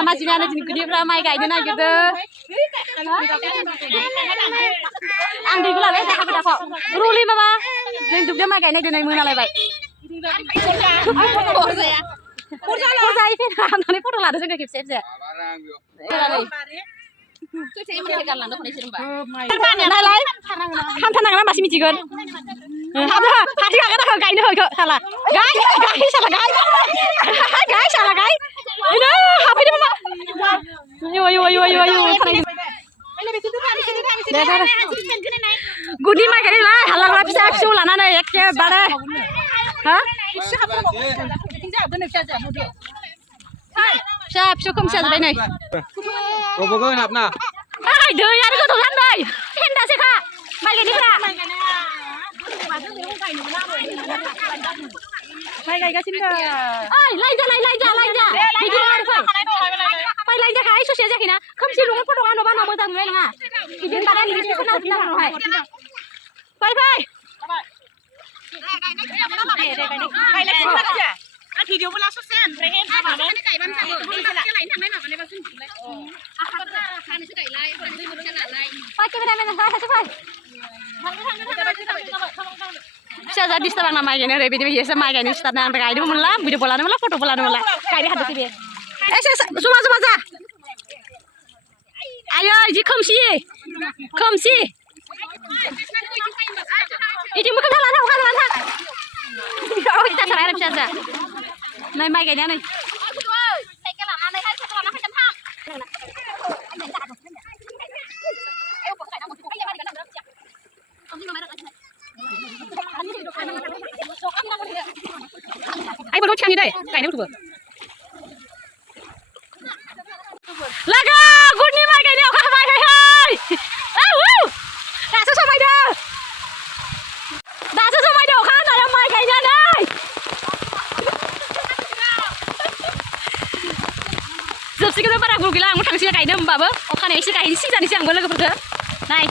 Hamasiniano din gudifra mai gaide nagirdों आं दैखौ लाबाय हाखौ दाखौ रुलि माबा जों दुब्लियाव माइ गायनाय दोननाय मोनालायबाय खरजायै फैना हाबनानै फट' लादों जोङो खेबसे खेबसे नालाय खामथारनांगोन होनबासो मिथिगोन हाथि गागोन गायनो होखो साला गाय साला गाय साला गाय हाफैदो मामा गुदि माइ गायनाय हालाग्रा फिसा फिसौ लानानै एखेबारे हा फिसा फिसौ खोमसिया जोब्बाय नै गबोगोन हाबना दैयानो गोथौ जाबाय फेन्दासोखा माइ गायनायफ्रा माइ गायगासिनो ओइ लाइन जा बिदि फै लाइन जाखाय ससेया जायाखैना खोमसि लुगोन फट' गानोबा न' मोजां नुनाय नङा बिदिनो बारा लिरनो नांगौहाय फै भिडिअबो लासोसे ओमफ्राय माबानो गायबानो जायो लायनो थांनाय माबानायबा जोंलाय खानोसो गायलाय फै केमेरामेन सासे फै फिसा जा डिस्टार्ब आंना माइ गायनो ओरैबायदि एसे माइ गायनो स्टार्ट ना ओमफ्राय गायनोबो मोनला भिडिअबो लानो मोनला फट'बो लानो मोनला गायनो हादोंसै बे एसे जमा जा आयै जि खोमसि इथिं मोखां लाना थां थाथारा आरो फिसा नै माइ गायनाया नै साइकेल लानानैहाय फट' लाना फैगोन थां ai baru cang ini deh, kayaknya udah. Laga, good nih mai kayaknya oke mai hai. Dasar sama dah. Dasar sama dah kan ada mai kayaknya nih. Sebsi kita para guru gila, aku tangsi kayaknya mbak, oke nih sih kayaknya sih jadi siang boleh kepercayaan. Naik.